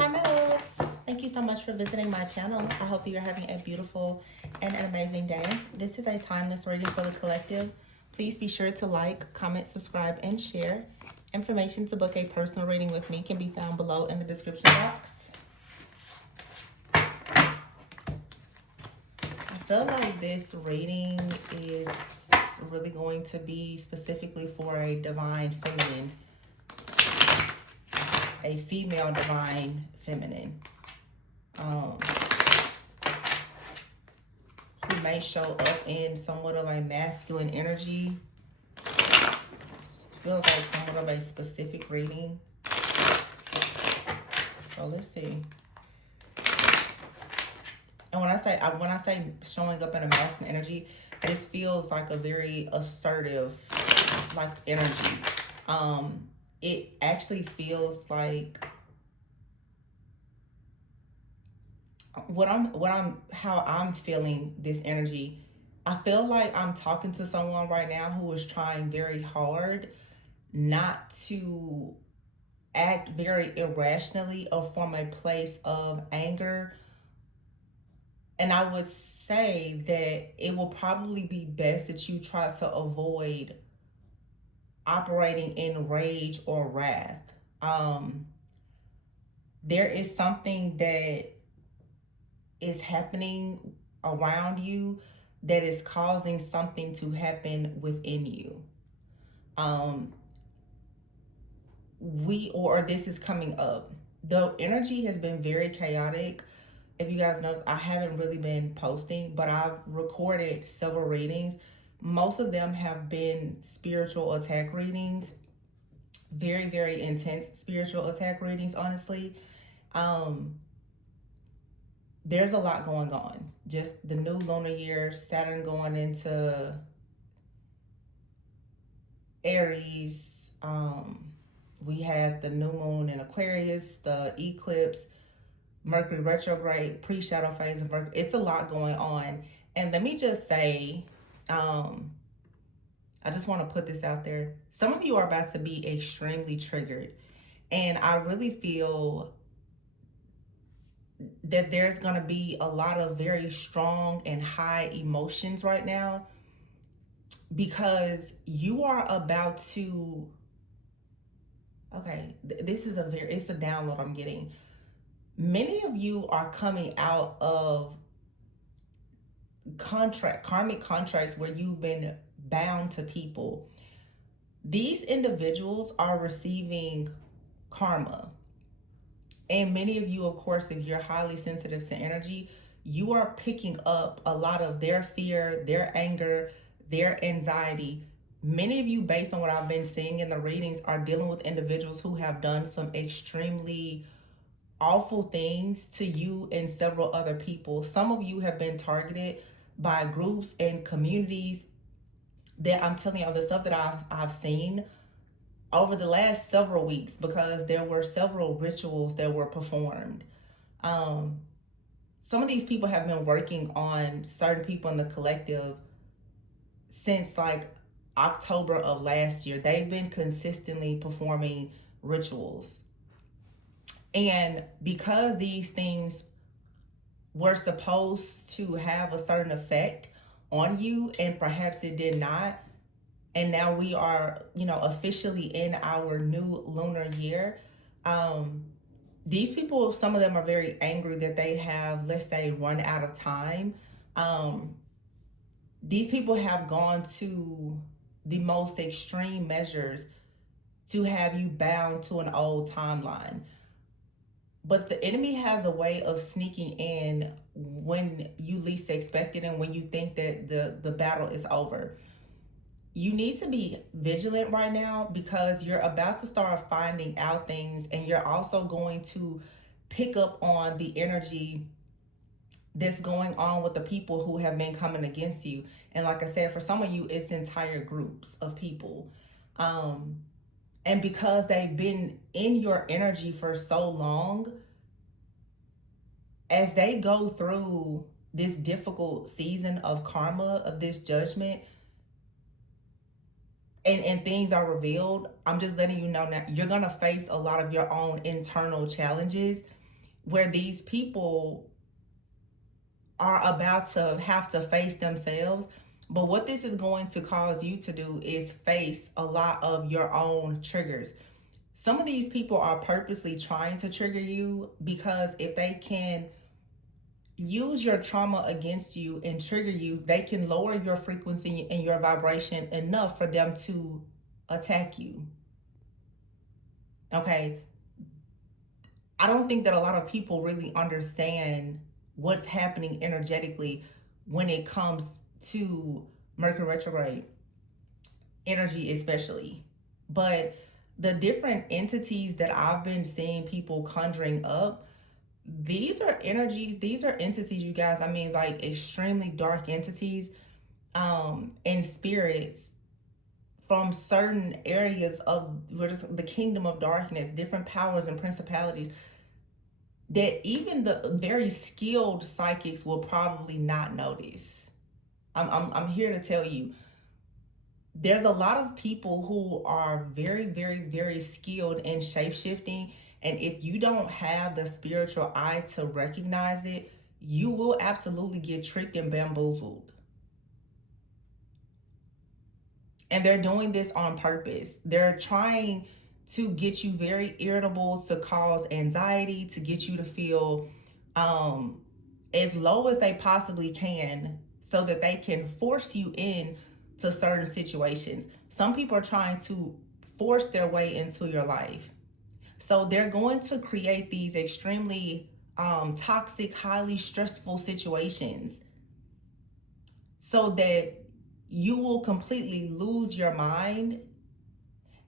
Hi, my loves. Thank you so much for visiting my channel. I hope that you're having a beautiful and an amazing day. This is a timeless reading for the collective. Please be sure to like, comment, subscribe, and share. Information to book a personal reading with me can be found below in the description box. I feel like this reading is really going to be specifically for a divine feminine, a female divine feminine. Who may show up in somewhat of a masculine energy. Feels like somewhat of a specific reading. So let's see. And when I say showing up in a masculine energy, this feels like a very assertive like energy. It actually feels like how I'm feeling this energy. I feel like I'm talking to someone right now who is trying very hard not to act very irrationally or from a place of anger. And I would say that it will probably be best that you try to avoid operating in rage or wrath. There is something that is happening around you that is causing something to happen within you. This is coming up. The energy has been very chaotic. If you guys know, I haven't really been posting, but I've recorded several readings. Most of them have been spiritual attack readings. Very, very intense spiritual attack readings, honestly. There's a lot going on. Just the new lunar year, Saturn going into Aries. We had the new moon in Aquarius, the eclipse, Mercury retrograde, pre-shadow phase of Mercury. It's a lot going on. And let me just say, I just want to put this out there. Some of you are about to be extremely triggered. And I really feel that there's going to be a lot of very strong and high emotions right now, because you are about to, okay, this is it's a download I'm getting. Many of you are coming out of karmic contracts where you've been bound to people. These individuals are receiving karma. And many of you, of course, if you're highly sensitive to energy, you are picking up a lot of their fear, their anger, their anxiety. Many of you, based on what I've been seeing in the readings, are dealing with individuals who have done some extremely awful things to you and several other people. Some of you have been targeted by groups and communities that, I'm telling you, the stuff that I've seen over the last several weeks, because there were several rituals that were performed. Some of these people have been working on certain people in the collective since like October of last year. They've been consistently performing rituals. And because these things were supposed to have a certain effect on you, and perhaps it did not, and now we are, officially in our new lunar year. These people, some of them are very angry that they have, let's say, run out of time. These people have gone to the most extreme measures to have you bound to an old timeline. But the enemy has a way of sneaking in when you least expect it and when you think that the battle is over. You need to be vigilant right now, because you're about to start finding out things, and you're also going to pick up on the energy that's going on with the people who have been coming against you. And like I said, for some of you, it's entire groups of people. And because they've been in your energy for so long, as they go through this difficult season of karma, of this judgment, and things are revealed, I'm just letting you know now you're going to face a lot of your own internal challenges. where these people are about to have to face themselves. But what this is going to cause you to do is face a lot of your own triggers. Some of these people are purposely trying to trigger you because if they can use your trauma against you and trigger you, they can lower your frequency and your vibration enough for them to attack you. Okay. I don't think that a lot of people really understand what's happening energetically when it comes to Mercury retrograde energy, especially. But the different entities that I've been seeing people conjuring up, these are energies, these are entities, you guys. I mean, like extremely dark entities, and spirits from certain areas of the kingdom of darkness, different powers and principalities that even the very skilled psychics will probably not notice. I'm here to tell you, there's a lot of people who are very, very, very skilled in shape shifting. And if you don't have the spiritual eye to recognize it, you will absolutely get tricked and bamboozled. And they're doing this on purpose. They're trying to get you very irritable, to cause anxiety, to get you to feel as low as they possibly can so that they can force you in to certain situations. Some people are trying to force their way into your life. So they're going to create these extremely toxic, highly stressful situations so that you will completely lose your mind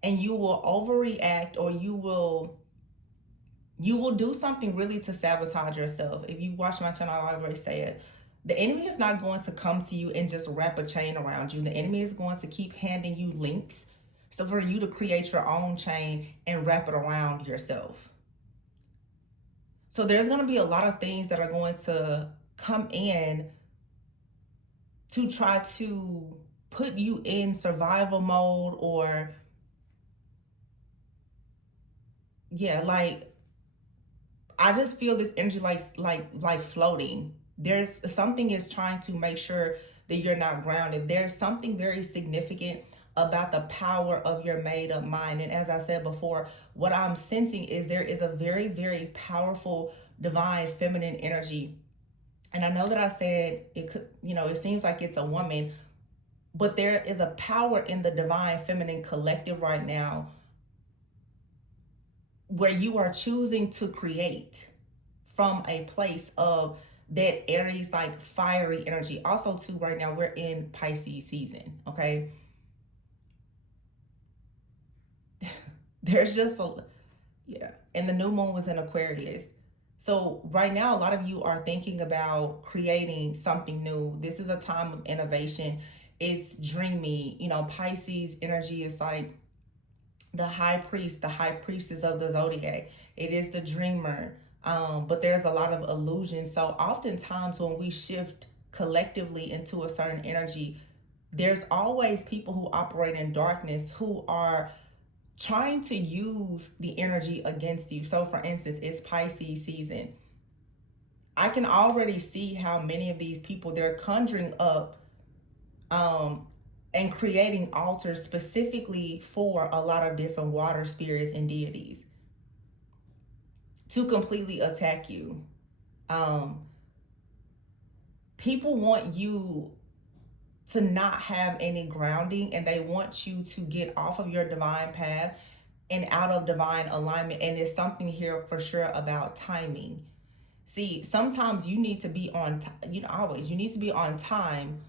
and you will overreact, or you will do something really to sabotage yourself. If you watch my channel, I always say it. The enemy is not going to come to you and just wrap a chain around you. The enemy is going to keep handing you links so for you to create your own chain and wrap it around yourself. So there's going to be a lot of things that are going to come in to try to put you in survival mode, or like I just feel this energy like floating. There's something is trying to make sure that you're not grounded. There's something very significant about the power of your made up mind. And as I said before, what I'm sensing is there is a very, very powerful divine feminine energy. And I know that I said it could, it seems like it's a woman, but there is a power in the divine feminine collective right now where you are choosing to create from a place of that Aries, like fiery energy. Also, too, right now we're in Pisces season, okay? There's just and the new moon was in Aquarius. So right now, a lot of you are thinking about creating something new. This is a time of innovation. It's dreamy. Pisces energy is like the high priest, the high priestess of the zodiac. It is the dreamer. But there's a lot of illusion. So oftentimes when we shift collectively into a certain energy, there's always people who operate in darkness who are trying to use the energy against you. So for instance, it's Pisces season. I can already see how many of these people, they're conjuring up and creating altars specifically for a lot of different water spirits and deities to completely attack you. People want you to not have any grounding, and they want you to get off of your divine path and out of divine alignment. And there's something here for sure about timing. See, sometimes you need to be on, always, you need to be on time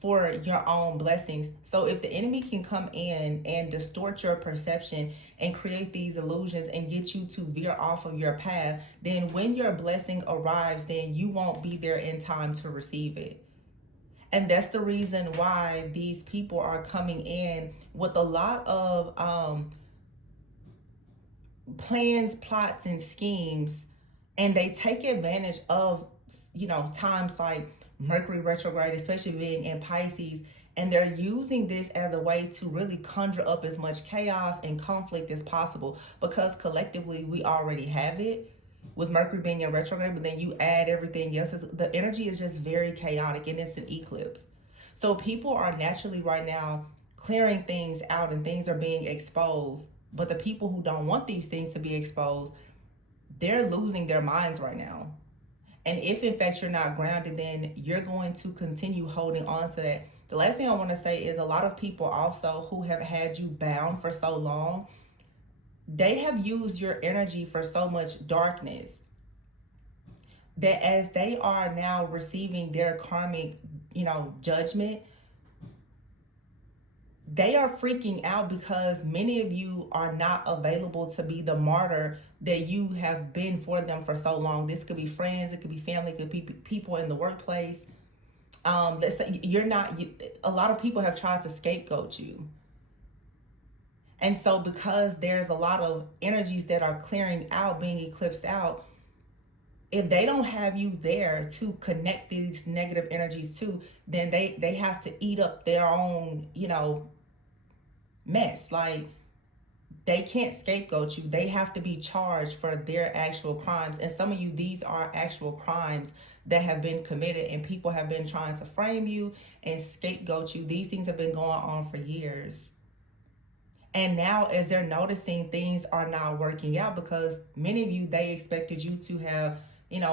for your own blessings. So if the enemy can come in and distort your perception and create these illusions and get you to veer off of your path, then when your blessing arrives, then you won't be there in time to receive it. And that's the reason why these people are coming in with a lot of plans, plots, and schemes. And they take advantage of, times like Mercury retrograde, especially being in Pisces. And they're using this as a way to really conjure up as much chaos and conflict as possible, because collectively we already have it. with Mercury being in retrograde, but then you add everything else. The energy is just very chaotic and it's an eclipse. So people are naturally right now clearing things out and things are being exposed. But the people who don't want these things to be exposed, they're losing their minds right now. And if in fact you're not grounded, then you're going to continue holding on to that. The last thing I want to say is a lot of people also who have had you bound for so long, they have used your energy for so much darkness that as they are now receiving their karmic, judgment, they are freaking out because many of you are not available to be the martyr that you have been for them for so long. This could be friends, it could be family, it could be people in the workplace. Let's say you're not. A lot of people have tried to scapegoat you, and so because there's a lot of energies that are clearing out, being eclipsed out. If they don't have you there to connect these negative energies to, then they have to eat up their own, mess. Like, they can't scapegoat you. They have to be charged for their actual crimes. And some of you, these are actual crimes that have been committed and people have been trying to frame you and scapegoat you. These things have been going on for years. And now as they're noticing things are not working out, because many of you, they expected you to have,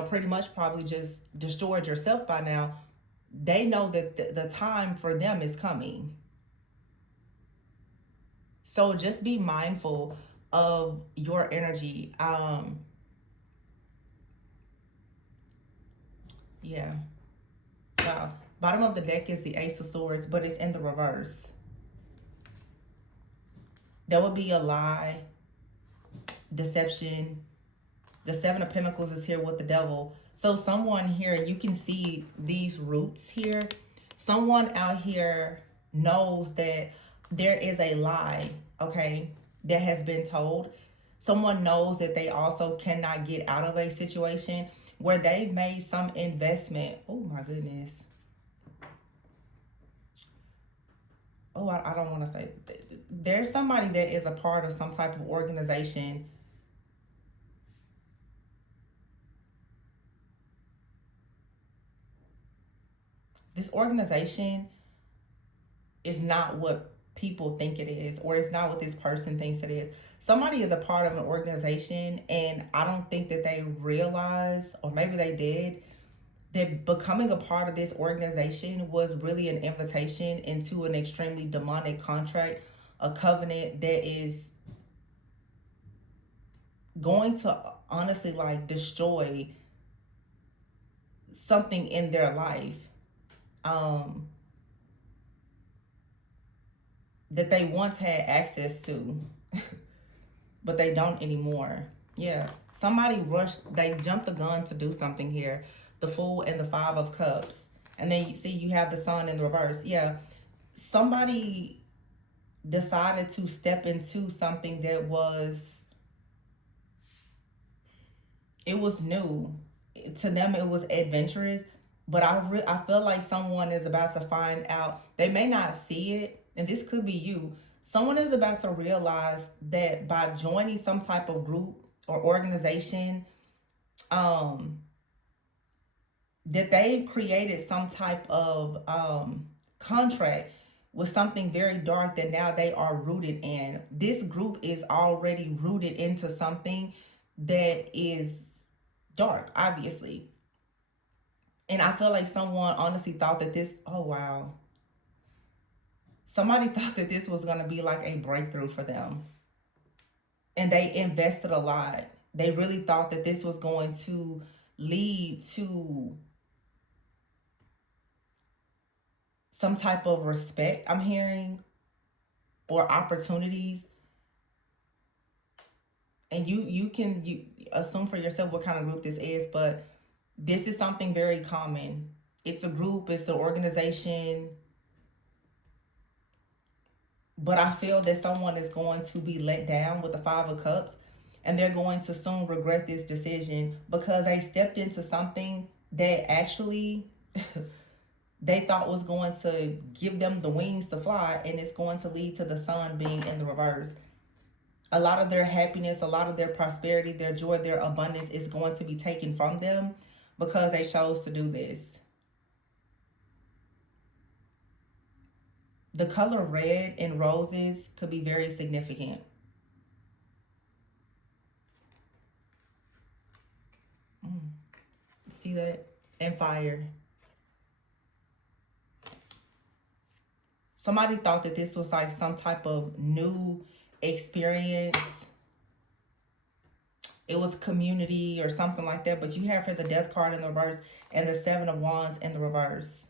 pretty much probably just destroyed yourself by now. They know that the time for them is coming. So just be mindful of your energy. Yeah. Wow. Bottom of the deck is the Ace of Swords, but it's in the reverse. There will be a lie, deception. The Seven of Pentacles is here with the Devil. So someone here, you can see these roots here. Someone out here knows that there is a lie, okay, that has been told. Someone knows that they also cannot get out of a situation where they've made some investment. Oh my goodness. Oh, I don't want to say. There's somebody that is a part of some type of organization. This organization is not what people think it is, or it's not what this person thinks it is. Somebody is a part of an organization, and I don't think that they realize, or maybe they did, that becoming a part of this organization was really an invitation into an extremely demonic contract, a covenant that is going to honestly like destroy something in their life. That they once had access to, but they don't anymore. Yeah. Somebody rushed, they jumped the gun to do something here. The Fool and the Five of Cups. And then you see you have the Sun in the reverse. Yeah. Somebody decided to step into something that was, it was new. To them, it was adventurous. But I feel like someone is about to find out. They may not see it, and this could be you. Someone is about to realize that by joining some type of group or organization, that they've created some type of contract with something very dark that now they are rooted in. This group is already rooted into something that is dark, obviously. And I feel like someone honestly thought that this, oh wow. Somebody thought that this was going to be like a breakthrough for them. And they invested a lot. They really thought that this was going to lead to some type of respect, I'm hearing, or opportunities. And you can assume for yourself what kind of group this is, but this is something very common. It's a group, it's an organization. But I feel that someone is going to be let down with the Five of Cups, and they're going to soon regret this decision because they stepped into something that actually they thought was going to give them the wings to fly, and it's going to lead to the Sun being in the reverse. A lot of their happiness, a lot of their prosperity, their joy, their abundance is going to be taken from them because they chose to do this. The color red in roses could be very significant. See that? And fire. Somebody thought that this was like some type of new experience. It was community or something like that. But you have here the death card in the reverse and the 7 of wands in the reverse.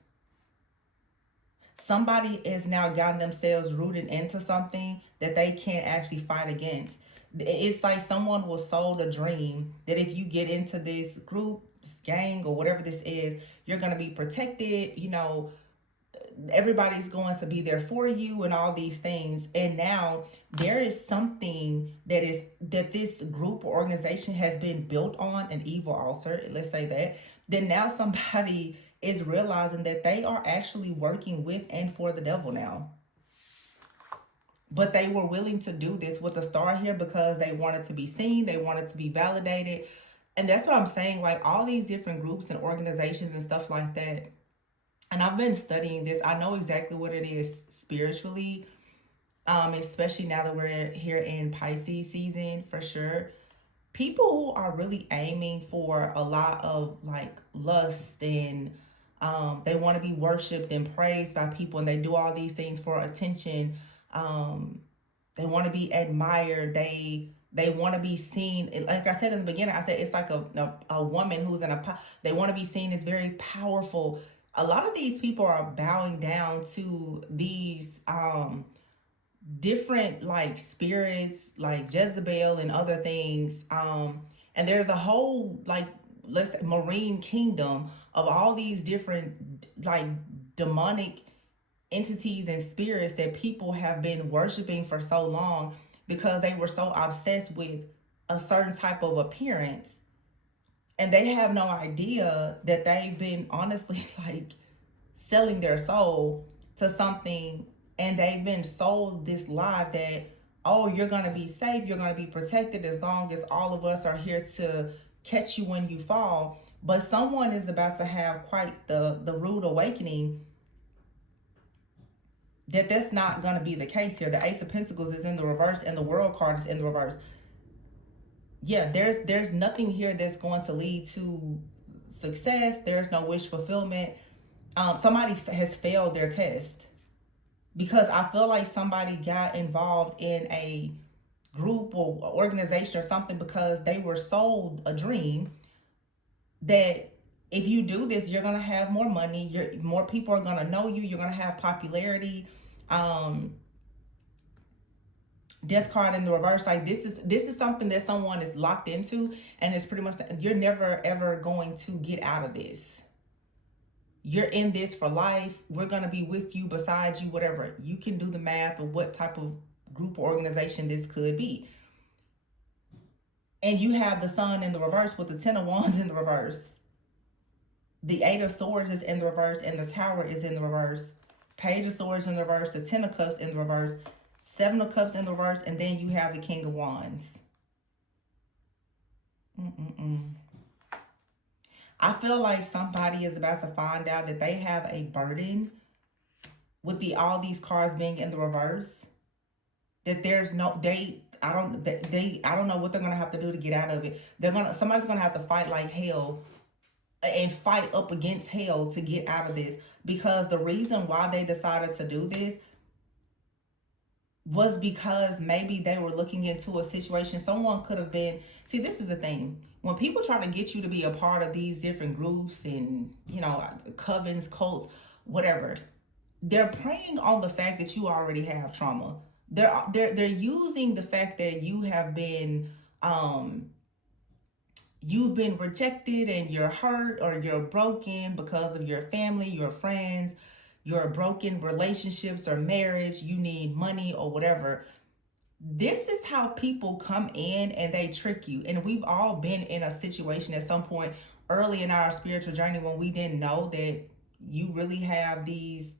Somebody has now gotten themselves rooted into something that they can't actually fight against. It's like someone was sold a dream that if you get into this group, this gang, or whatever this is, you're going to be protected, you know, everybody's going to be there for you and all these things. And now there is something that this group or organization has been built on, an evil altar, let's say that. Then now somebody is realizing that they are actually working with and for the devil now. But they were willing to do this with a star here because they wanted to be seen, they wanted to be validated. And that's what I'm saying, like all these different groups and organizations and stuff like that. And I've been studying this. I know exactly what it is spiritually, especially now that we're here in Pisces season, for sure. People who are really aiming for a lot of like lust and they want to be worshipped and praised by people, and they do all these things for attention. They want to be admired. They want to be seen. Like I said in the beginning, I said it's like a woman who's they want to be seen as very powerful. A lot of these people are bowing down to these different like spirits, like Jezebel and other things. And there's a whole like let's say marine kingdom of all these different like demonic entities and spirits that people have been worshiping for so long because they were so obsessed with a certain type of appearance. And they have no idea that they've been honestly like selling their soul to something, and they've been sold this lie that, oh, you're going to be safe, you're going to be protected as long as all of us are here to catch you when you fall. But someone is about to have quite the rude awakening that that's not going to be the case here. The Ace of Pentacles is in the reverse and the World card is in the reverse. Yeah, there's nothing here that's going to lead to success. There's no wish fulfillment. Somebody has failed their test because I feel like somebody got involved in a group or organization or something because they were sold a dream that if you do this, you're going to have more money, more people are going to know you, you're going to have popularity. Death card in the reverse, like this is something that someone is locked into, and it's pretty much you're never ever going to get out of this. You're in this for life. We're going to be with you, beside you, whatever. You can do the math of what type of group or organization this could be. And you have the Sun in the reverse with the 10 of Wands in the reverse. The 8 of Swords is in the reverse, and the Tower is in the reverse. Page of Swords in the reverse, the 10 of Cups in the reverse, 7 of Cups in the reverse, and then you have the King of Wands. I feel like somebody is about to find out that they have a burden with all these cards being in the reverse. That there's no I don't know what they're gonna have to do to get out of it. Somebody's gonna have to fight like hell and fight up against hell to get out of this, because the reason why they decided to do this was because maybe they were looking into a situation. Someone could have been, see, this is the thing. When people try to get you to be a part of these different groups and, you know, covens, cults, whatever, they're preying on the fact that you already have trauma. They're using the fact that you have been, you've been rejected and you're hurt or you're broken because of your family, your friends, your broken relationships or marriage, you need money or whatever. This is how people come in and they trick you. And we've all been in a situation at some point early in our spiritual journey when we didn't know that you really have these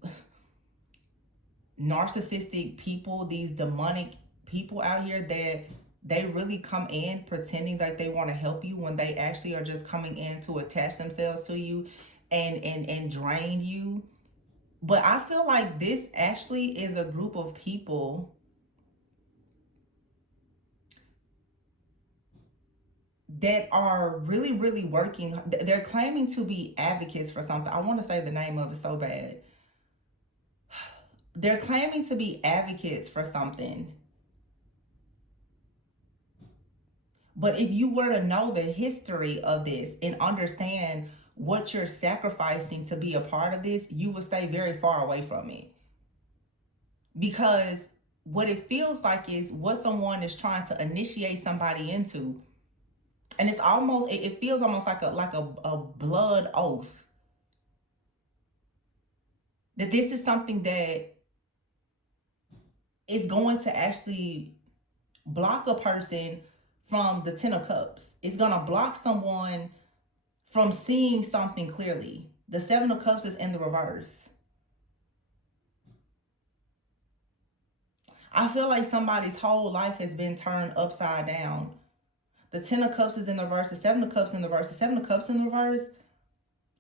narcissistic people, these demonic people out here that they really come in pretending like they want to help you when they actually are just coming in to attach themselves to you and drain you. But I feel like this actually is a group of people that are really, really working. They're claiming to be advocates for something. I want to say the name of it so bad. They're claiming to be advocates for something. But if you were to know the history of this and understand what you're sacrificing to be a part of this, you will stay very far away from it. Because what it feels like is what someone is trying to initiate somebody into. And it's almost, it feels almost like a blood oath. That this is something that is going to actually block a person from the Ten of Cups. It's going to block someone from seeing something clearly. The Seven of Cups is in the reverse. I feel like somebody's whole life has been turned upside down. The Ten of Cups is in the reverse. The Seven of Cups in the reverse. The Seven of Cups in the reverse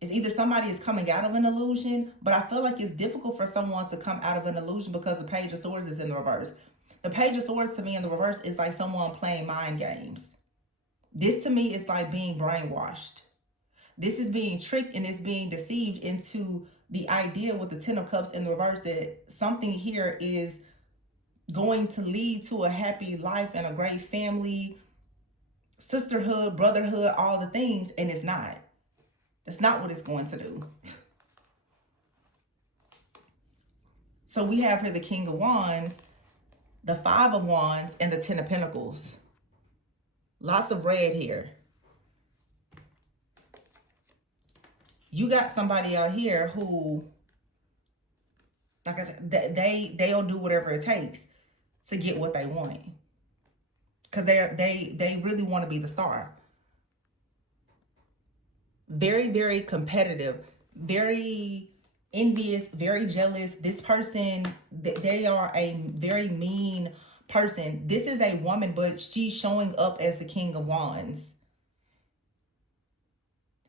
is either somebody is coming out of an illusion, but I feel like it's difficult for someone to come out of an illusion because the Page of Swords is in the reverse. The Page of Swords to me in the reverse is like someone playing mind games. This to me is like being brainwashed. This is being tricked and it's being deceived into the idea with the Ten of Cups in the reverse that something here is going to lead to a happy life and a great family, sisterhood, brotherhood, all the things, and it's not. That's not what it's going to do. So we have here the King of Wands, the Five of Wands, and the Ten of Pentacles. Lots of red here. You got somebody out here who, like I said, they'll do whatever it takes to get what they want. Because they really want to be the star. Very, very competitive, very envious, very jealous. This person, they are a very mean person. This is a woman, but she's showing up as the King of Wands.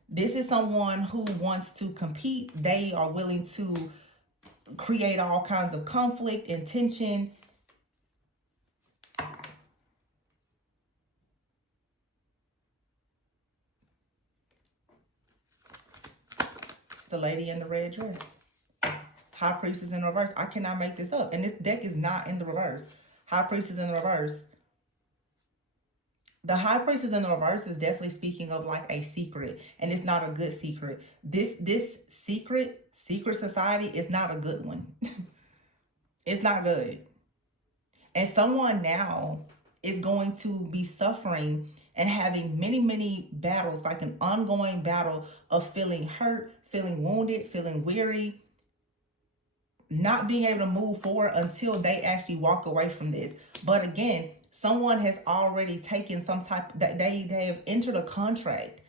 This is someone who wants to compete. They are willing to create all kinds of conflict and tension. The lady in the red dress. High Priestess in reverse. I cannot make this up. And this deck is not in the reverse. High Priestess in the reverse. The High Priestess in the reverse is definitely speaking of like a secret. And it's not a good secret. This secret society is not a good one. It's not good. And someone now is going to be suffering and having many, many battles, like an ongoing battle of feeling hurt, feeling wounded, feeling weary, not being able to move forward until they actually walk away from this. But again, someone has already taken some type, that they have entered a contract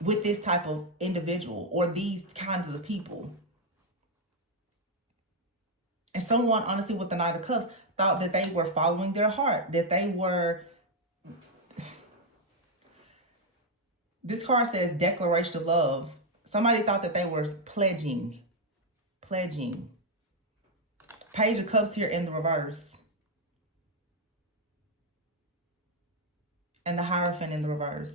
with this type of individual or these kinds of people. And someone, honestly, with the Knight of Cups, thought that they were following their heart, that they were... This card says declaration of love. Somebody thought that they were pledging. Pledging. Page of Cups here in the reverse. And the Hierophant in the reverse.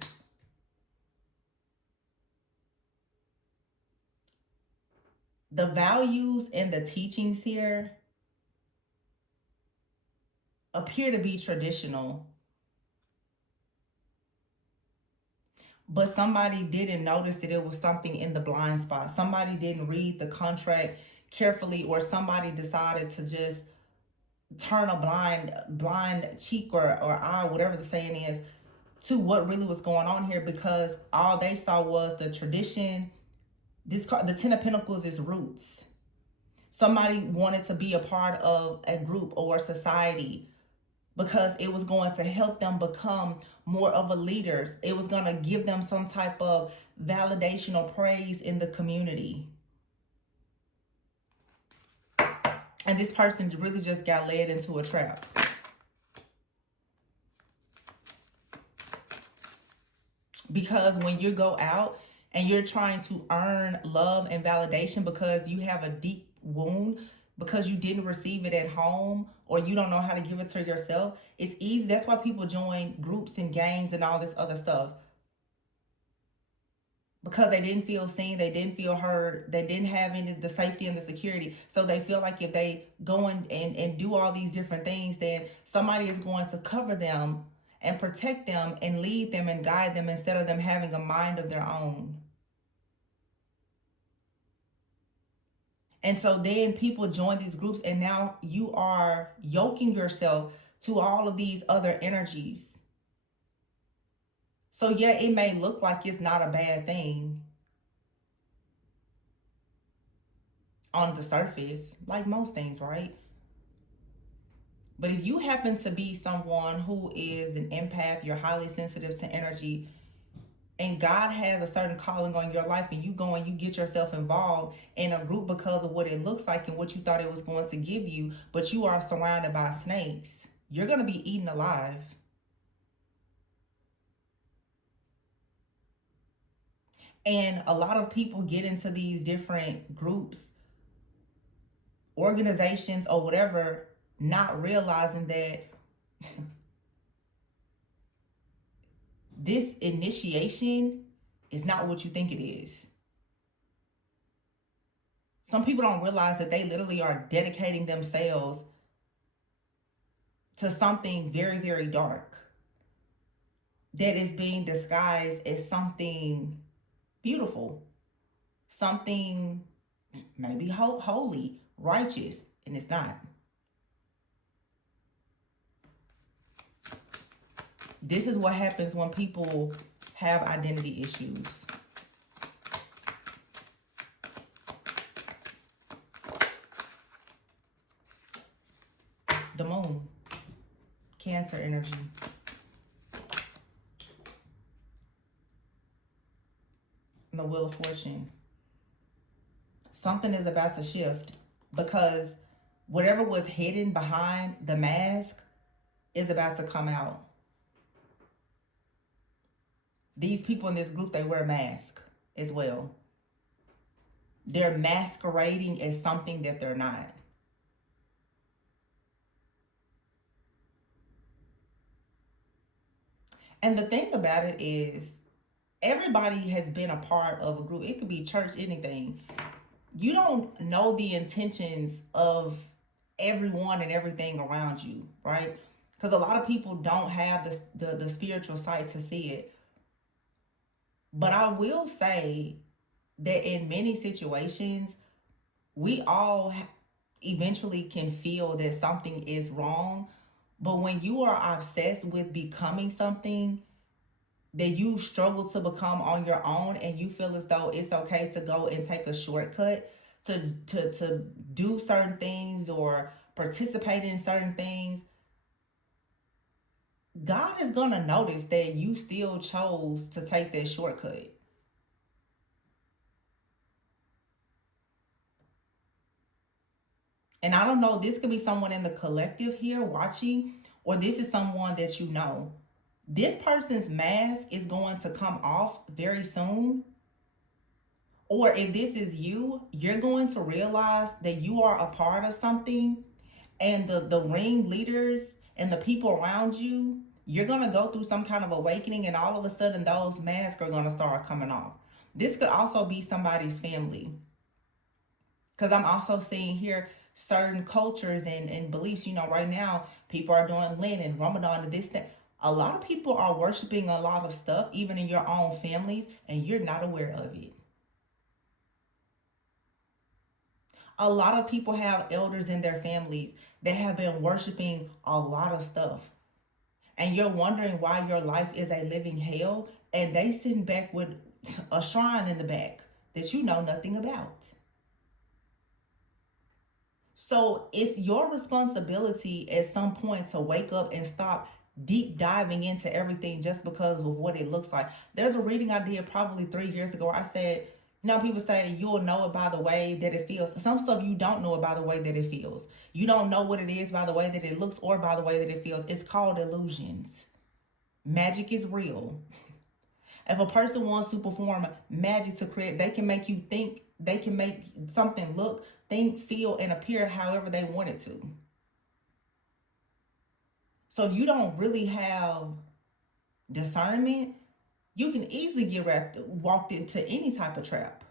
The values and the teachings here appear to be traditional. But somebody didn't notice that it was something in the blind spot. Somebody didn't read the contract carefully, or somebody decided to just turn a blind cheek or eye, whatever the saying is, to what really was going on here, because all they saw was the tradition. This card, the Ten of Pentacles, is roots. Somebody wanted to be a part of a group or a society because it was going to help them become more of a leader. It was going to give them some type of validation or praise in the community. And this person really just got led into a trap. Because when you go out and you're trying to earn love and validation because you have a deep wound, because you didn't receive it at home, or you don't know how to give it to yourself, it's easy. That's why people join groups and gangs and all this other stuff, because they didn't feel seen, they didn't feel heard, they didn't have any of the safety and the security. So they feel like if they go and do all these different things, then somebody is going to cover them and protect them and lead them and guide them, instead of them having a mind of their own. And so then people join these groups, and now you are yoking yourself to all of these other energies. So yeah, it may look like it's not a bad thing on the surface, like most things, right? But if you happen to be someone who is an empath, you're highly sensitive to energy, and God has a certain calling on your life, and you go and you get yourself involved in a group because of what it looks like and what you thought it was going to give you, but you are surrounded by snakes, you're going to be eaten alive. And a lot of people get into these different groups, organizations, or whatever, not realizing that this initiation is not what you think it is. Some people don't realize that they literally are dedicating themselves to something very, very dark that is being disguised as something beautiful, something maybe holy, righteous, and it's not. This is what happens when people have identity issues. The moon, Cancer energy. And the Wheel of Fortune. Something is about to shift, because whatever was hidden behind the mask is about to come out. These people in this group, they wear masks as well. They're masquerading as something that they're not. And the thing about it is, everybody has been a part of a group. It could be church, anything. You don't know the intentions of everyone and everything around you, right? Because a lot of people don't have the spiritual sight to see it. But I will say that in many situations, we all eventually can feel that something is wrong. But when you are obsessed with becoming something that you struggle to become on your own, and you feel as though it's okay to go and take a shortcut to do certain things or participate in certain things, God is going to notice that you still chose to take that shortcut. And I don't know, this could be someone in the collective here watching, or this is someone that you know. This person's mask is going to come off very soon. Or if this is you, you're going to realize that you are a part of something, and the ring leaders and the people around you, you're going to go through some kind of awakening, and all of a sudden those masks are going to start coming off. This could also be somebody's family, because I'm also seeing here certain cultures and beliefs. Right now people are doing Lent and Ramadan and this, that. A lot of people are worshiping a lot of stuff, even in your own families, and you're not aware of it. A lot of people have elders in their families that have been worshiping a lot of stuff. And you're wondering why your life is a living hell, and they sitting back with a shrine in the back that you know nothing about. So it's your responsibility at some point to wake up and stop deep diving into everything just because of what it looks like. There's a reading I did probably 3 years ago where I said, people say you'll know it by the way that it feels. Some stuff you don't know it by the way that it feels. You don't know what it is by the way that it looks or by the way that it feels. It's called illusions. Magic is real. If a person wants to perform magic to create, they can make you think, they can make something look, think, feel, and appear however they want it to. So if you don't really have discernment, you can easily get walked into any type of trap.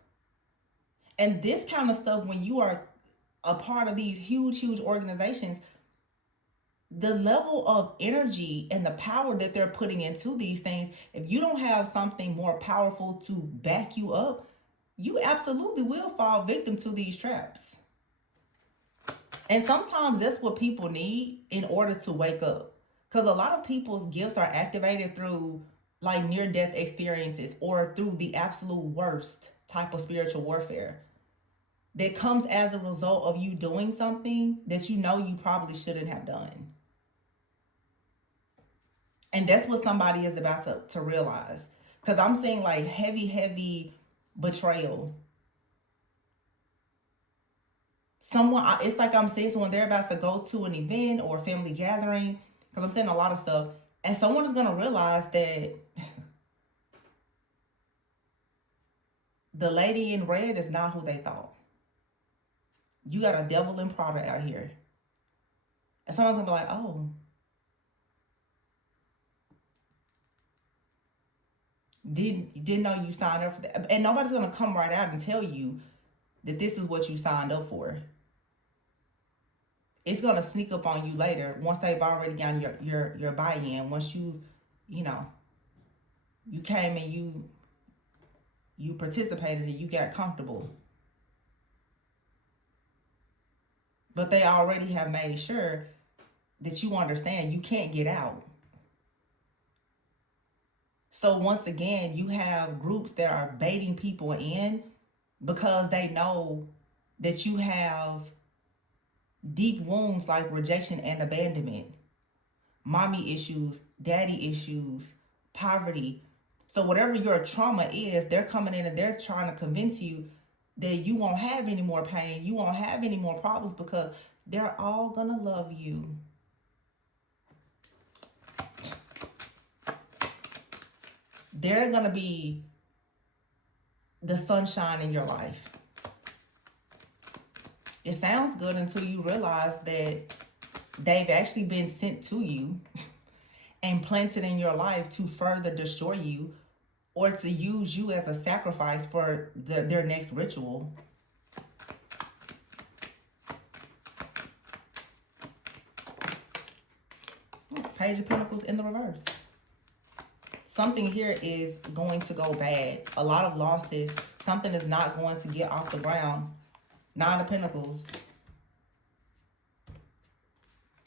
And this kind of stuff, when you are a part of these huge organizations, the level of energy and the power that they're putting into these things, if you don't have something more powerful to back you up, you absolutely will fall victim to these traps. And sometimes that's what people need in order to wake up. Because a lot of people's gifts are activated through like near-death experiences or through the absolute worst type of spiritual warfare that comes as a result of you doing something that you know you probably shouldn't have done. And that's what somebody is about to realize. Because I'm seeing like heavy betrayal. Someone, it's like I'm seeing someone, they're about to go to an event or a family gathering, because I'm seeing a lot of stuff, and someone is going to realize that the lady in red is not who they thought. You got a devil in Prada out here. And someone's going to be like, oh, didn't know you signed up for that. And nobody's going to come right out and tell you that this is what you signed up for. It's going to sneak up on you later once they've already gotten your buy-in. Once you came and you participated and you got comfortable. But they already have made sure that you understand you can't get out. So once again, you have groups that are baiting people in because they know that you have deep wounds like rejection and abandonment, mommy issues, daddy issues, poverty. So whatever your trauma is, they're coming in and they're trying to convince you that you won't have any more pain, you won't have any more problems, because they're all gonna love you. They're gonna be the sunshine in your life. It sounds good until you realize that they've actually been sent to you and planted in your life to further destroy you or to use you as a sacrifice for their next ritual. Page of Pentacles in the reverse. Something here is going to go bad. A lot of losses. Something is not going to get off the ground. Nine of Pentacles.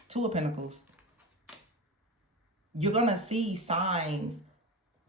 Two of Pentacles. You're going to see signs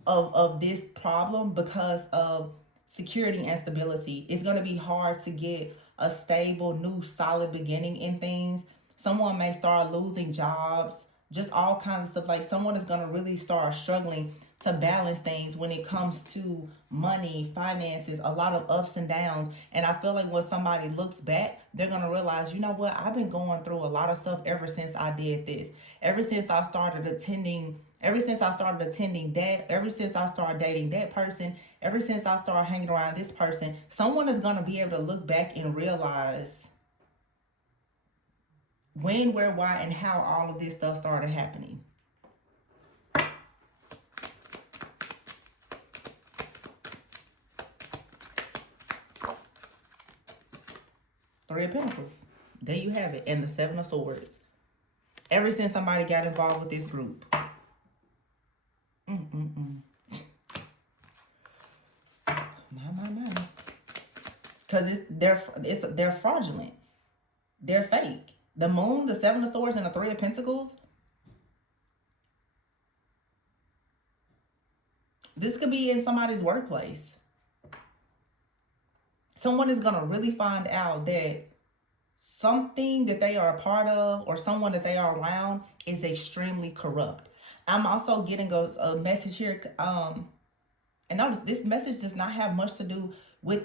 of this problem because of security and stability. It's going to be hard to get a stable, new, solid beginning in things. Someone may start losing jobs. Just all kinds of stuff. Like someone is going to really start struggling to balance things when it comes to money, finances, a lot of ups and downs. And I feel like when somebody looks back, they're going to realize, you know what, I've been going through a lot of stuff ever since I did this. Ever since I started attending that, ever since I started dating that person, ever since I started hanging around this person, someone is going to be able to look back and realize when, where, why, and how all of this stuff started happening. Three of Pentacles. There you have it. And the Seven of Swords. Ever since somebody got involved with this group. My. Because they're fraudulent. They're fake. The Moon, the Seven of Swords, and the Three of Pentacles. This could be in somebody's workplace. Someone is going to really find out that something that they are a part of or someone that they are around is extremely corrupt. I'm also getting a message here. And notice this message does not have much to do with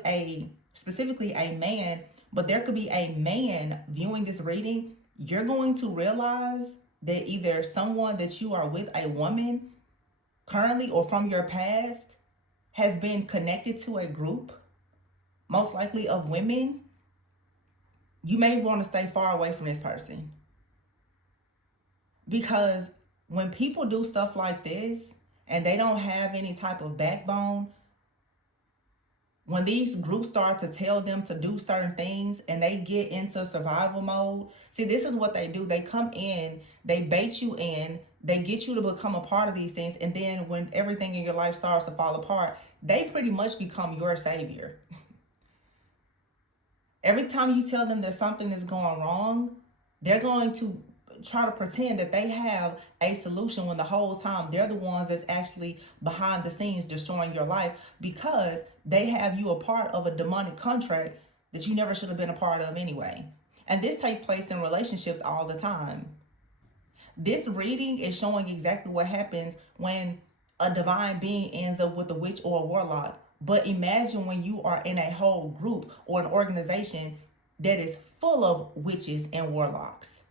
specifically a man, but there could be a man viewing this reading. You're going to realize that either someone that you are with, a woman currently or from your past, has been connected to a group, most likely of women, you may want to stay far away from this person. Because when people do stuff like this and they don't have any type of backbone, when these groups start to tell them to do certain things and they get into survival mode, see, this is what they do. They come in, they bait you in, they get you to become a part of these things, and then when everything in your life starts to fall apart, they pretty much become your savior. Every time you tell them that something is going wrong, they're going to try to pretend that they have a solution when the whole time they're the ones that's actually behind the scenes destroying your life, because they have you a part of a demonic contract that you never should have been a part of anyway. And this takes place in relationships all the time. This reading is showing exactly what happens when a divine being ends up with a witch or a warlock. But imagine when you are in a whole group or an organization that is full of witches and warlocks.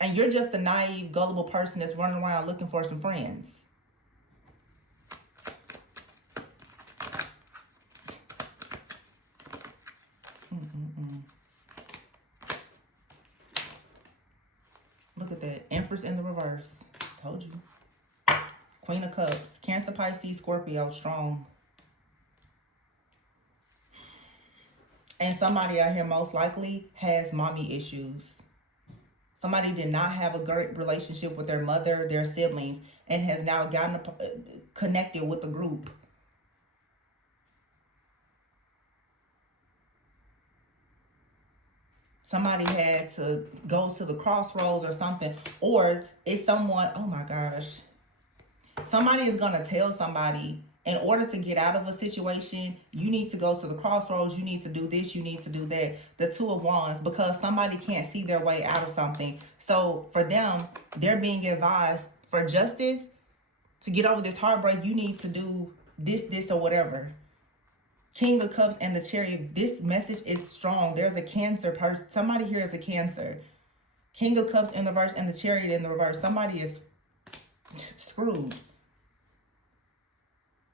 And you're just a naive, gullible person that's running around looking for some friends. Look at that. Empress in the reverse. Told you. Queen of Cups. Cancer, Pisces, Scorpio. Strong. And somebody out here most likely has mommy issues. Somebody did not have a great relationship with their mother, their siblings, and has now gotten connected with the group. Somebody had to go to the crossroads or something. Or it's someone, oh my gosh. Somebody is going to tell somebody, in order to get out of a situation, you need to go to the crossroads, you need to do this, you need to do that. The Two of Wands, because somebody can't see their way out of something. So for them, they're being advised for justice, to get over this heartbreak, you need to do this, or whatever. King of Cups and the Chariot. This message is strong. There's a Cancer person. Somebody here is a Cancer. King of Cups in the reverse and the Chariot in the reverse. Somebody is screwed.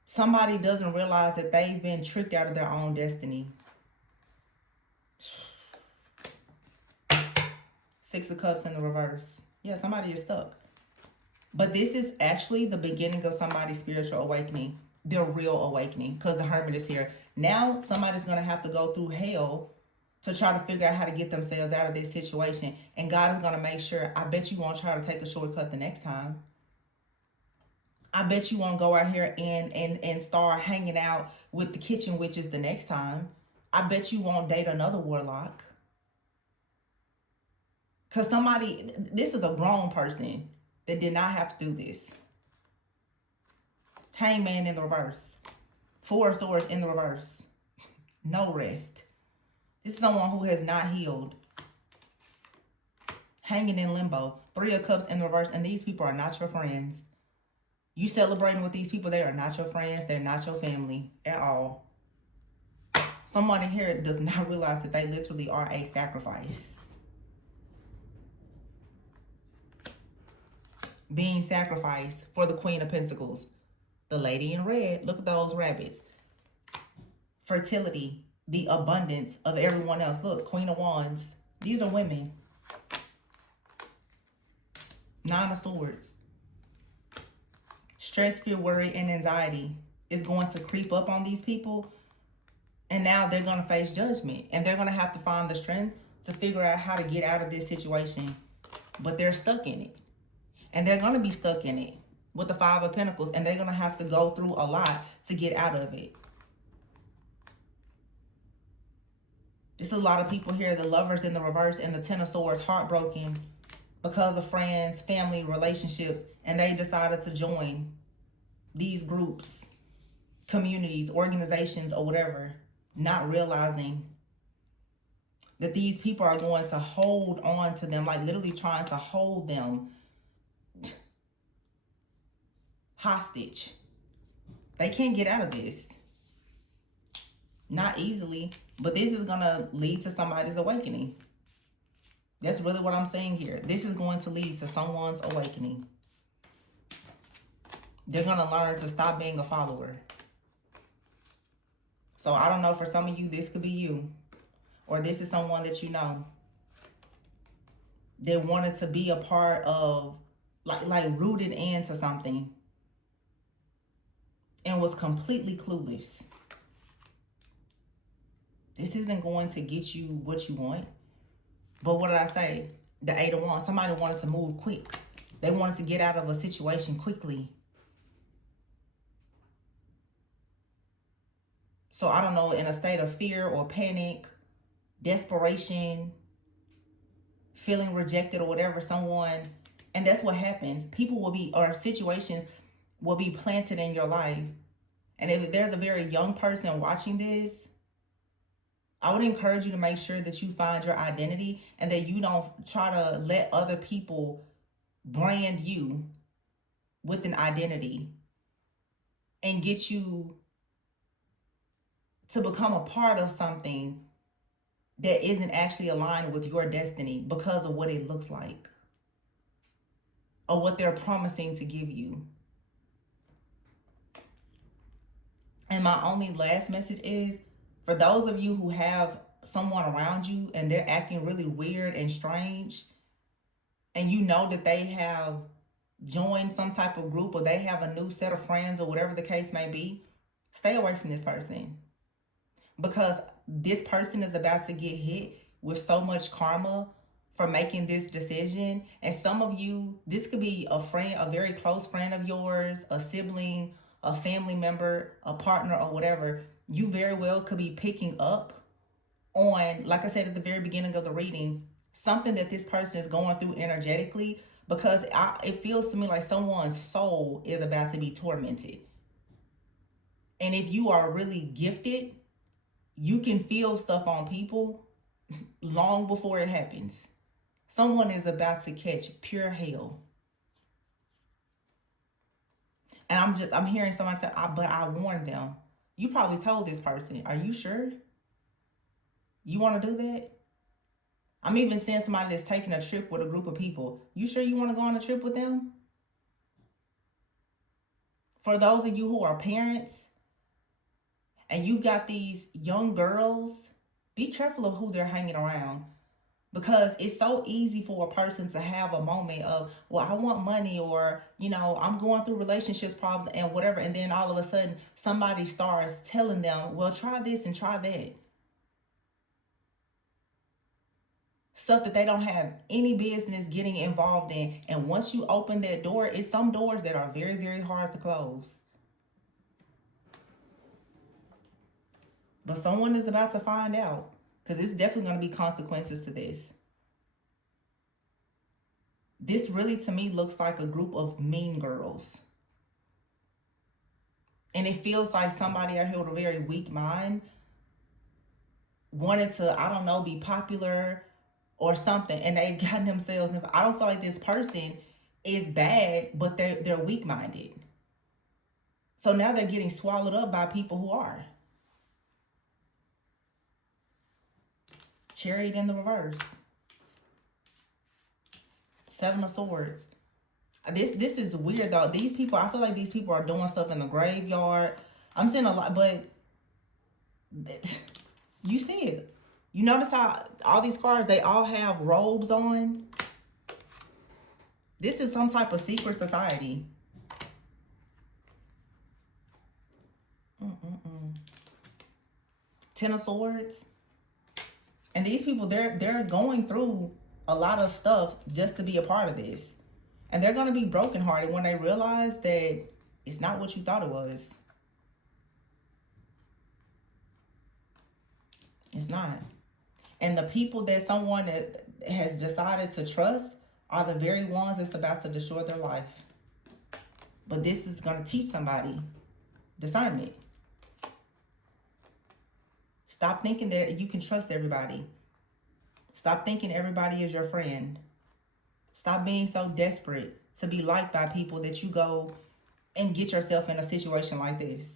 Somebody doesn't realize that they've been tricked out of their own destiny. Six of Cups in the reverse. Yeah, somebody is stuck. But this is actually the beginning of somebody's spiritual awakening. Their real awakening, because the Hermit is here. Now somebody's going to have to go through hell to try to figure out how to get themselves out of this situation. And God is going to make sure, I bet you won't try to take a shortcut the next time. I bet you won't go out here and start hanging out with the kitchen witches the next time. I bet you won't date another warlock. Because this is a grown person that did not have to do this. Hangman in the reverse. Four of Swords in the reverse. No rest. This is someone who has not healed. Hanging in limbo. Three of Cups in the reverse. And these people are not your friends. You celebrating with these people, they are not your friends. They're not your family at all. Someone in here does not realize that they literally are a sacrifice. Being sacrificed for the Queen of Pentacles. The lady in red. Look at those rabbits. Fertility. The abundance of everyone else. Look, Queen of Wands. These are women. Nine of Swords. Stress, fear, worry, and anxiety is going to creep up on these people. And now they're going to face judgment. And they're going to have to find the strength to figure out how to get out of this situation. But they're stuck in it. And they're going to be stuck in it with the Five of Pentacles. And they're going to have to go through a lot to get out of it. There's a lot of people here. The Lovers in the reverse and the Ten of Swords, heartbroken because of friends, family, relationships. And they decided to join these groups, communities, organizations, or whatever. Not realizing that these people are going to hold on to them. Like literally trying to hold them hostage. They can't get out of this. Not easily. But this is going to lead to somebody's awakening. That's really what I'm saying here. This is going to lead to someone's awakening. They're going to learn to stop being a follower. So I don't know, for some of you, this could be you. Or this is someone that you know. They wanted to be a part of, like rooted into something. And was completely clueless. This isn't going to get you what you want. But what did I say? The 8 of Wands. Somebody wanted to move quick. They wanted to get out of a situation quickly. So I don't know, in a state of fear or panic, desperation, feeling rejected or whatever, someone, and that's what happens. People will be, or situations will be planted in your life. And if there's a very young person watching this, I would encourage you to make sure that you find your identity and that you don't try to let other people brand you with an identity and get you to become a part of something that isn't actually aligned with your destiny because of what it looks like or what they're promising to give you. And my only last message is, for those of you who have someone around you and they're acting really weird and strange, and you know that they have joined some type of group or they have a new set of friends or whatever the case may be, stay away from this person. Because this person is about to get hit with so much karma for making this decision. And some of you, this could be a friend, a very close friend of yours, a sibling, a family member, a partner, or whatever. You very well could be picking up on, like I said at the very beginning of the reading, something that this person is going through energetically, because it feels to me like someone's soul is about to be tormented. And if you are really gifted, you can feel stuff on people long before it happens. Someone is about to catch pure hell. And I'm hearing somebody say, but I warned them. You probably told this person, are you sure you want to do that? I'm even seeing somebody that's taking a trip with a group of people. You sure you want to go on a trip with them? For those of you who are parents and you've got these young girls, be careful of who they're hanging around. Because it's so easy for a person to have a moment of, well, I want money, or, you know, I'm going through relationships problems and whatever. And then all of a sudden somebody starts telling them, well, try this and try that. Stuff that they don't have any business getting involved in. And once you open that door, it's some doors that are very, very hard to close. But someone is about to find out, because it's definitely going to be consequences to this. This really, to me, looks like a group of mean girls. And it feels like somebody out here with a very weak mind wanted to, I don't know, be popular or something. And they've gotten themselves, I don't feel like this person is bad, but they're weak-minded. So now they're getting swallowed up by people who are. Chariot in the reverse. 7 of Swords. This is weird though. These people, I feel like these people are doing stuff in the graveyard. I'm seeing a lot, but you see it. You notice how all these cards, they all have robes on? This is some type of secret society. Ten of Swords. And these people, they're going through a lot of stuff just to be a part of this. And they're going to be brokenhearted when they realize that it's not what you thought it was. It's not. And the people that someone that has decided to trust are the very ones that's about to destroy their life. But this is going to teach somebody discernment. Stop thinking that you can trust everybody. Stop thinking everybody is your friend. Stop being so desperate to be liked by people that you go and get yourself in a situation like this.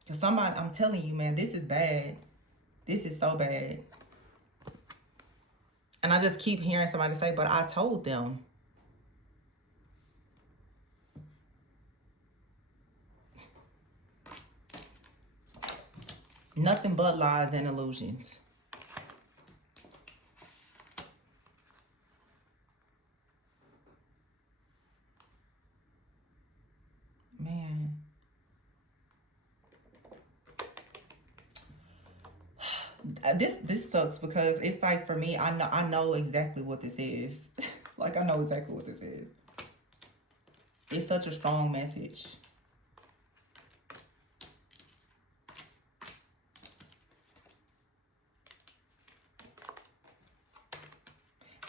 Because somebody, I'm telling you, man, this is bad. This is so bad. And I just keep hearing somebody say, but I told them. Nothing but lies and illusions. Man. This sucks because it's like, for me, I know exactly what this is. Like, I know exactly what this is. It's such a strong message.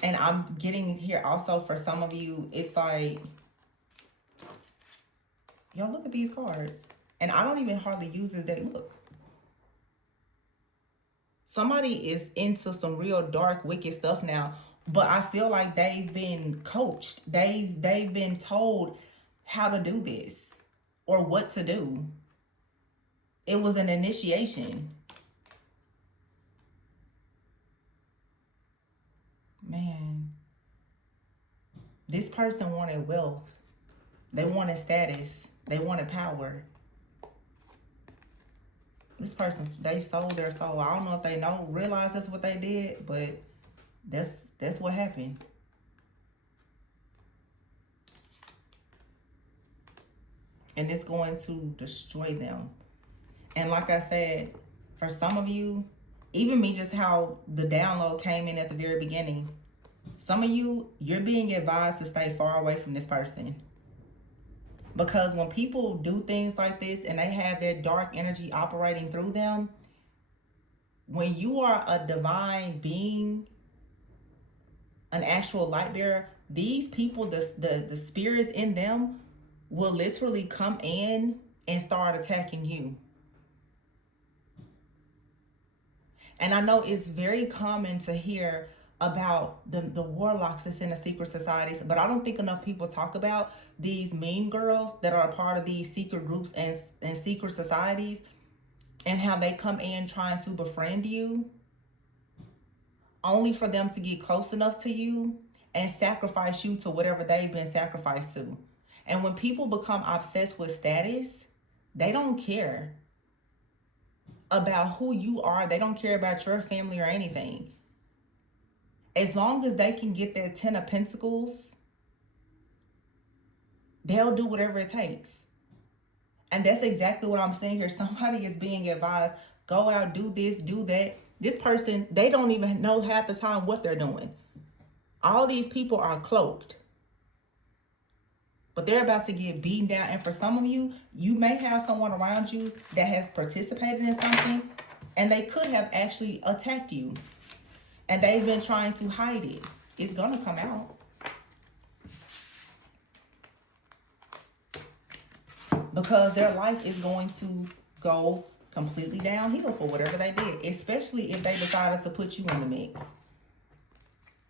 And I'm getting here also for some of you, it's like, y'all look at these cards. And I don't even hardly use this day. Look. Somebody is into some real dark, wicked stuff now. But I feel like they've been coached. They've been told how to do this or what to do. It was an initiation. Man. This person wanted wealth. They wanted status. They wanted power. This person, they sold their soul. I don't know if they realize that's what they did, but that's what happened. And it's going to destroy them. And like I said, for some of you, even me, just how the download came in at the very beginning, some of you, you're being advised to stay far away from this person. Because when people do things like this and they have their dark energy operating through them, when you are a divine being, an actual light bearer, these people, the spirits in them will literally come in and start attacking you. And I know it's very common to hear about the warlocks that's in the secret societies, but I don't think enough people talk about these mean girls that are a part of these secret groups and secret societies, and how they come in trying to befriend you only for them to get close enough to you and sacrifice you to whatever they've been sacrificed to. And when people become obsessed with status, they don't care about who you are. They don't care about your family or anything. As long as they can get their 10 of Pentacles, they'll do whatever it takes. And that's exactly what I'm saying here. Somebody is being advised, go out, do this, do that. This person, they don't even know half the time what they're doing. All these people are cloaked. But they're about to get beaten down. And for some of you, you may have someone around you that has participated in something, and they could have actually attacked you. And they've been trying to hide it. It's going to come out. Because their life is going to go completely downhill for whatever they did. Especially if they decided to put you in the mix.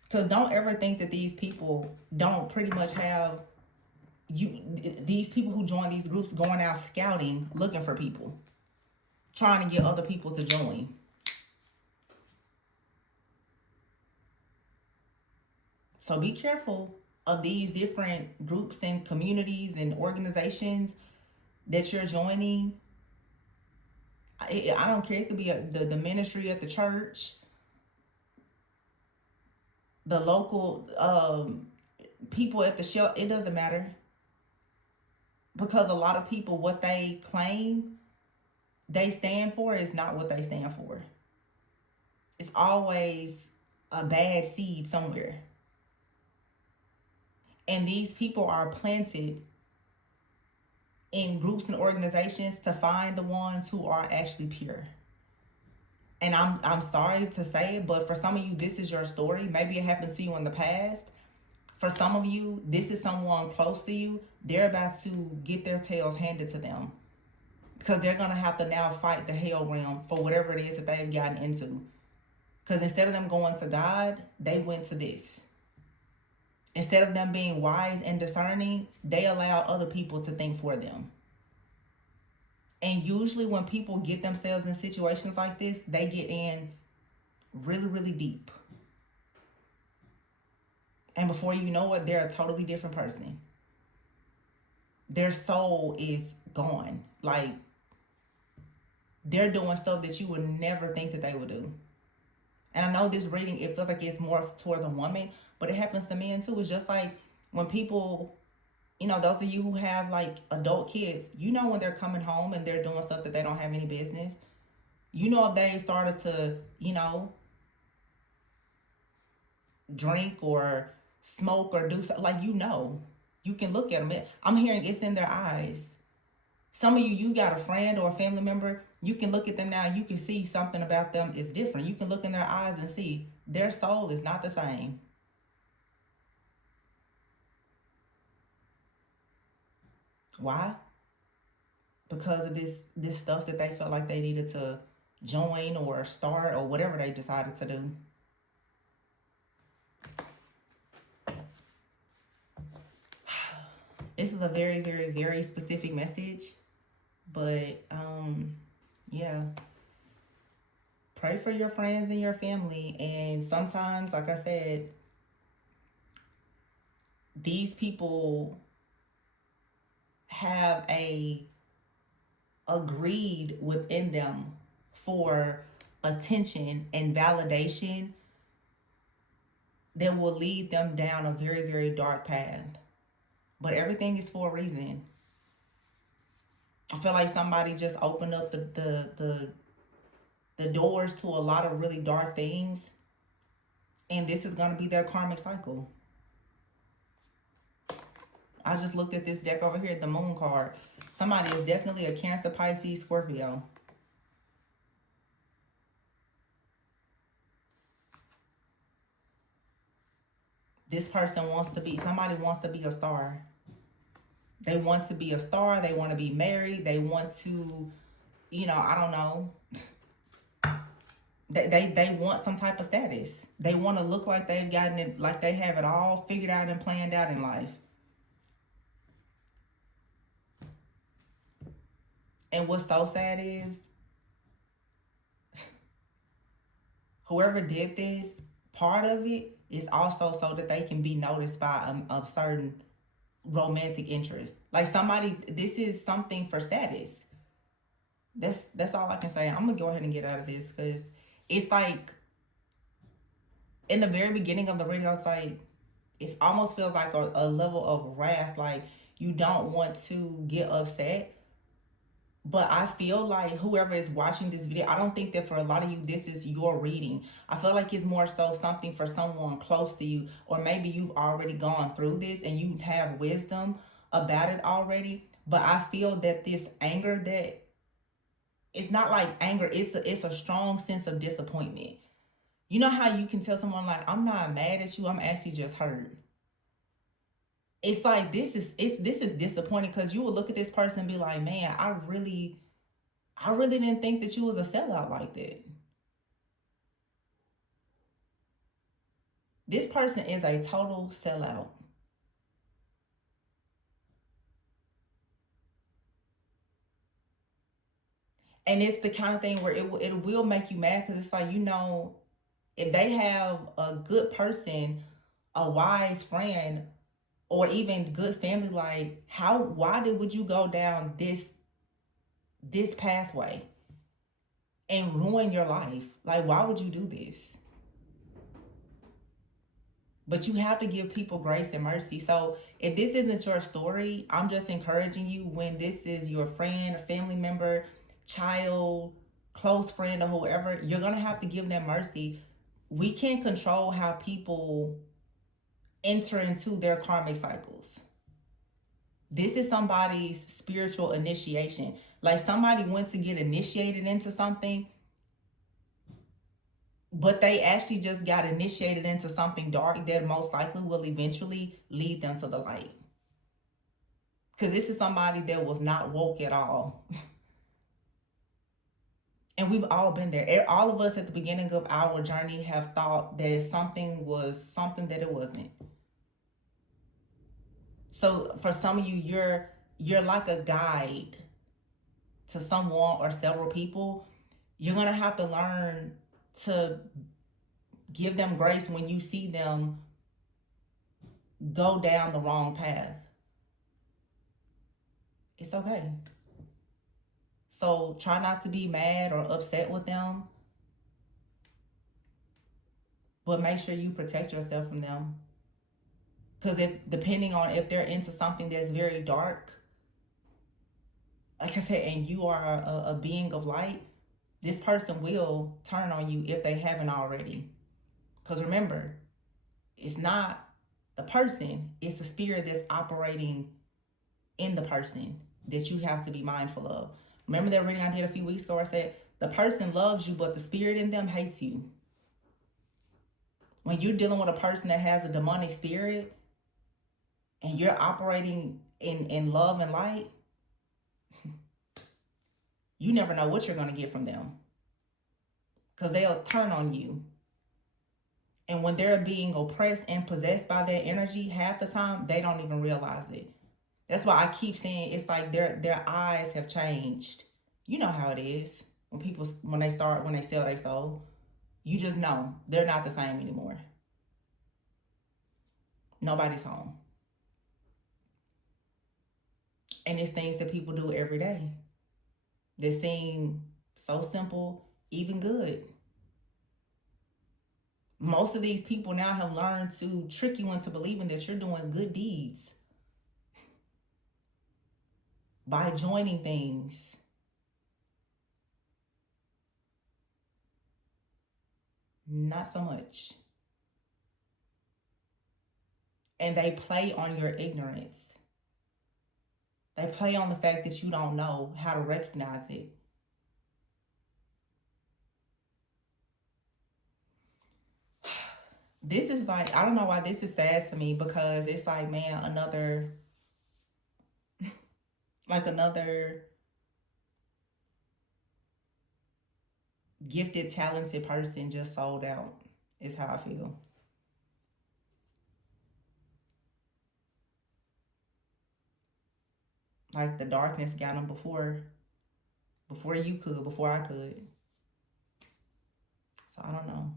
Because don't ever think that these people don't pretty much have these people who join these groups going out scouting, looking for people. Trying to get other people to join. So be careful of these different groups and communities and organizations that you're joining. I don't care. It could be the ministry at the church, the local people at the shelter. It doesn't matter. Because a lot of people, what they claim they stand for is not what they stand for. It's always a bad seed somewhere. And these people are planted in groups and organizations to find the ones who are actually pure. And I'm sorry to say it, but for some of you, this is your story. Maybe it happened to you in the past. For some of you, this is someone close to you. They're about to get their tails handed to them. Because they're going to have to now fight the hell realm for whatever it is that they've gotten into. Because instead of them going to God, they went to this. Instead of them being wise and discerning, they allow other people to think for them. And usually when people get themselves in situations like this, they get in really, really deep. And before you know it, they're a totally different person. Their soul is gone. Like, they're doing stuff that you would never think that they would do. And I know this reading, it feels like it's more towards a woman, but it happens to men too. It's just like when people, those of you who have like adult kids, when they're coming home and they're doing stuff that they don't have any business. If they started to, drink or smoke or do something, like, you can look at them. I'm hearing it's in their eyes. Some of you got a friend or a family member, you can look at them now, you can see something about them is different. You can look in their eyes and see their soul is not the same. Why? Because of this stuff that they felt like they needed to join or start or whatever they decided to do. This is a very, very, very specific message, but yeah. Pray for your friends and your family, and sometimes, like I said, these people have a greed within them for attention and validation that will lead them down a very, very dark path. But everything is for a reason. I feel like somebody just opened up the doors to a lot of really dark things, and this is going to be their karmic cycle. I just looked at this deck over here, the Moon card. Somebody is definitely a Cancer, Pisces, Scorpio. This person somebody wants to be a star. They want to be a star. They want to be married. They want to, I don't know. They want some type of status. They want to look like they've gotten it, like they have it all figured out and planned out in life. And what's so sad is, whoever did this, part of it is also so that they can be noticed by a certain romantic interest. Like this is something for status. That's all I can say. I'm gonna go ahead and get out of this, because it's like, in the very beginning of the reading, I was like, it almost feels like a level of wrath. Like, you don't want to get upset. But I feel like whoever is watching this video, I don't think that for a lot of you, this is your reading. I feel like it's more so something for someone close to you, or maybe you've already gone through this and you have wisdom about it already. But I feel that this anger, that it's not like anger, it's a strong sense of disappointment. You know how you can tell someone, like, I'm not mad at you, I'm actually just hurt. It's like this is disappointing, because you will look at this person and be like, man, I really didn't think that you was a sellout like that. This person is a total sellout. And it's the kind of thing where it will make you mad, because it's like, if they have a good person, a wise friend, or even good family, like, why would you go down this pathway and ruin your life? Like, why would you do this? But you have to give people grace and mercy. So if this isn't your story, I'm just encouraging you, when this is your friend, a family member, child, close friend, or whoever, you're going to have to give them mercy. We can't control how people enter into their karmic cycles. This is somebody's spiritual initiation. Like, somebody went to get initiated into something, but they actually just got initiated into something dark that most likely will eventually lead them to the light. Because this is somebody that was not woke at all. And we've all been there. All of us at the beginning of our journey have thought that something was something that it wasn't. So for some of you, you're like a guide to someone or several people. You're going to have to learn to give them grace when you see them go down the wrong path. It's okay. So try not to be mad or upset with them, but make sure you protect yourself from them. Because if depending on if they're into something that's very dark, like I said, and you are a being of light, this person will turn on you if they haven't already. Because remember, it's not the person, it's the spirit that's operating in the person that you have to be mindful of. Remember that reading I did a few weeks ago where I said the person loves you, but the spirit in them hates you. When you're dealing with a person that has a demonic spirit and you're operating in love and light, you never know what you're going to get from them. Because they'll turn on you. And when they're being oppressed and possessed by that energy, half the time, they don't even realize it. That's why I keep saying it's like their eyes have changed. You know how it is. When they sell their soul, you just know they're not the same anymore. Nobody's home. And it's things that people do every day that seem so simple, even good. Most of these people now have learned to trick you into believing that you're doing good deeds by joining things. Not so much. And they play on your ignorance. They play on the fact that you don't know how to recognize it. This is like, I don't know why this is sad to me, because it's like, man, another gifted, talented person just sold out, is how I feel. Like the darkness got them before you could, before I could. So I don't know.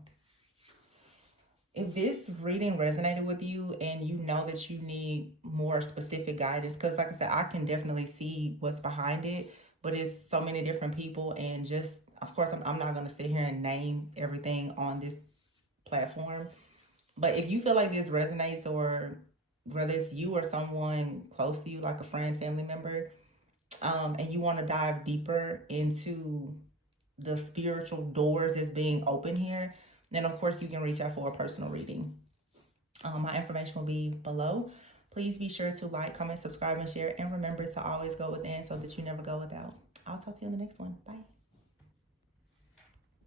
If this reading resonated with you and you know that you need more specific guidance, because like I said, I can definitely see what's behind it, but it's so many different people, and just, of course, I'm not going to sit here and name everything on this platform. But if you feel like this resonates, or whether it's you or someone close to you, like a friend, family member, and you want to dive deeper into the spiritual doors that's being open here, then of course you can reach out for a personal reading. My information will be below. Please be sure to like, comment, subscribe, and share. And remember to always go within so that you never go without. I'll talk to you in the next one. Bye.